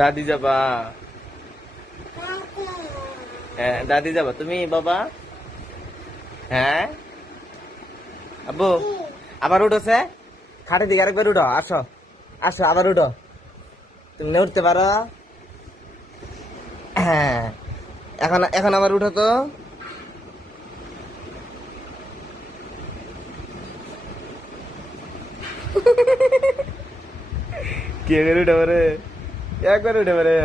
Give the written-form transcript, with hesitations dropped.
দাদি যাবা? হ্যাঁ দাদি যাবা তুমি বাবা? হ্যাঁ আব্বু আবার উঠোছে খাটে দিকে আরেকবার উঠো, আসো আসো আবার উঠো, তুমি উঠতে পারো? হ্যাঁ এখন এখন আবার উঠো তো। কে করে উঠে পারে? একবার উঠে পারে।